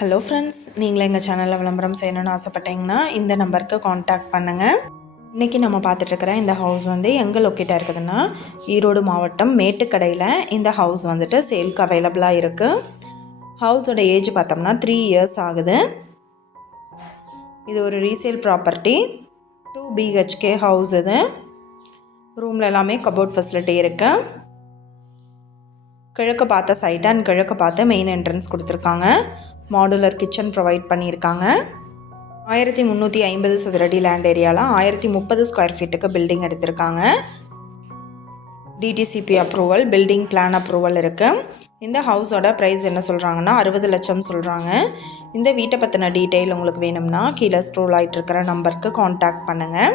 Hello friends நீங்களும் எங்கள் சேனலில் விளம்பரம் செய்யணும்னு ஆசைப்பட்டீங்கன்னா இந்த நம்பருக்கு காண்டாக்ட் பண்ணுங்கள் இன்றைக்கி நம்ம பார்த்துட்ருக்கிற இந்த ஹவுஸ் வந்து எங்கே லொக்கேட்டாக இருக்குதுன்னா ஈரோடு மாவட்டம் மேட்டுக்கடையில் இந்த ஹவுஸ் வந்துட்டு சேல்க்கு அவைலபிளாக இருக்குது ஹவுஸோட ஏஜ் பார்த்தோம்னா த்ரீ இயர்ஸ் ஆகுது. இது ஒரு resale property two BHK house இது. ரூமில் எல்லாமே கபோர்ட் ஃபெசிலிட்டி இருக்குது கிழக்கு பார்த்த சைட் அண்ட் கிழக்கு பார்த்த மெயின் என்ட்ரன்ஸ் கொடுத்துருக்காங்க. மாடுலர் கிச்சன் ப்ரொவைட் பண்ணியிருக்காங்க. ஆயிரத்தி முந்நூற்றி ஐம்பது சதுரடி லேண்ட் ஏரியாவில் ஆயிரத்தி முப்பது ஸ்கொயர் ஃபீட்டுக்கு பில்டிங் எடுத்திருக்காங்க. DTCP approval building plan approval இருக்குது இந்த ஹவுஸோட ப்ரைஸ் என்ன சொல்கிறாங்கன்னா அறுபது லட்சம் சொல்கிறாங்க இந்த வீட்டை பற்றின டீட்டெயில் உங்களுக்கு வேணும்னா கீழே ஸ்க்ரோல் ஆகிட்டு இருக்கிற நம்பருக்கு காண்டாக்ட் பண்ணுங்கள்